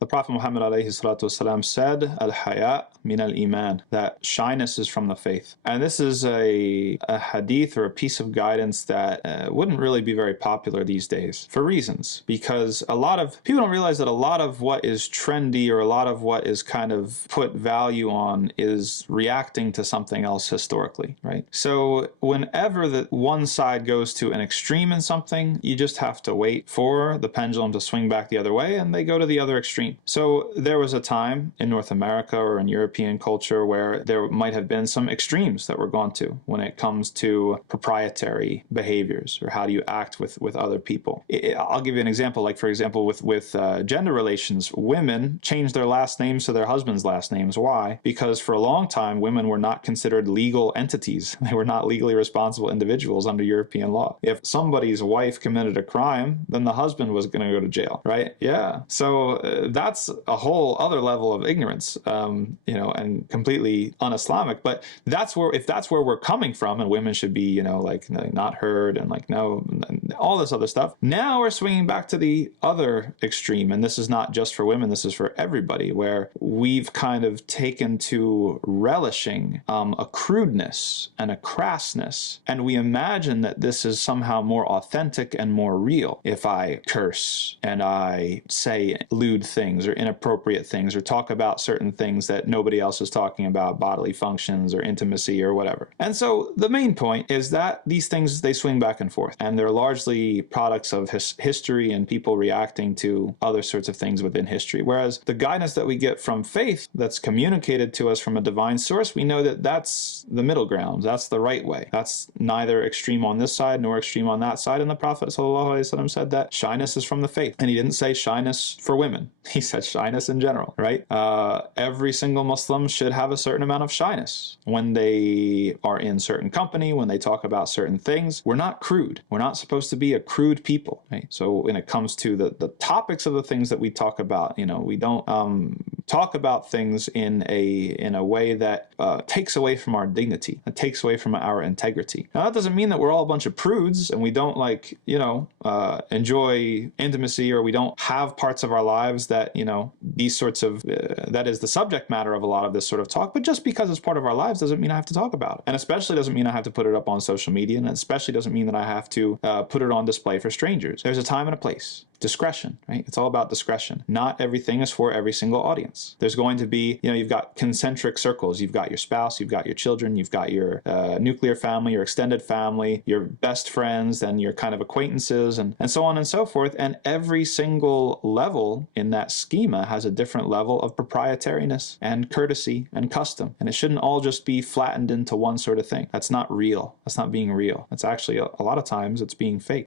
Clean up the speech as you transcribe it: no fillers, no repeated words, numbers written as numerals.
The Prophet Muhammad ﷺ said, Al-haya min al-iman, that shyness is from the faith. And this is a hadith or a piece of guidance that wouldn't really be very popular these days for reasons. Because a lot of people don't realize that a lot of what is trendy or a lot of what is kind of put value on is reacting to something else historically, right? So whenever the one side goes to an extreme in something, you just have to wait for the pendulum to swing back the other way, and they go to the other extreme. So there was a time in North America or in European culture where there might have been some extremes that were gone to when it comes to proprietary behaviors or how do you act with other people. I'll give you an example. Like, for example, with gender relations, women changed their last names to their husband's last names. Why? Because for a long time, women were not considered legal entities. They were not legally responsible individuals under European law. If somebody's wife committed a crime, then the husband was going to go to jail, right? Yeah. So that's a whole other level of ignorance, you know, and completely un-Islamic. But that's where, if that's where we're coming from, and women should be, you know, like not heard and like no, and all this other stuff. Now we're swinging back to the other extreme, and this is not just for women. This is for everybody, where we've kind of taken to relishing a crudeness and a crassness, and we imagine that this is somehow more authentic and more real. If I curse and I say lewd things or inappropriate things or talk about certain things that nobody else is talking about, bodily functions or intimacy or whatever. And so the main point is that these things, they swing back and forth, and they're largely products of history and people reacting to other sorts of things within history. Whereas the guidance that we get from faith that's communicated to us from a divine source, we know that that's the middle ground. That's the right way. That's neither extreme on this side nor extreme on that side. And the Prophet ﷺ said that shyness is from the faith. And he didn't say shyness for women. He said shyness in general, right? Every single Muslim should have a certain amount of shyness when they are in certain company, when they talk about certain things. We're not crude. We're not supposed to be a crude people, right? So when it comes to the topics of the things that we talk about, you know, we don't talk about things in a way that takes away from our dignity, that takes away from our integrity. Now that doesn't mean that we're all a bunch of prudes and we don't, like, you know, enjoy intimacy, or we don't have parts of our lives that, you know, these sorts of that is the subject matter of a lot of this sort of talk. But just because it's part of our lives doesn't mean I have to talk about it, and especially doesn't mean I have to put it up on social media, and especially doesn't mean that I have to put it on display for strangers. There's a time and a place. Discretion, right? It's all about discretion. Not everything is for every single audience. There's going to be, you know, you've got concentric circles. You've got your spouse, you've got your children, you've got your nuclear family, your extended family, your best friends, and your kind of acquaintances, and so on and so forth. And every single level in that schema has a different level of proprietariness and courtesy and custom. And it shouldn't all just be flattened into one sort of thing. That's not real. That's not being real. That's actually, a lot of times, it's being fake.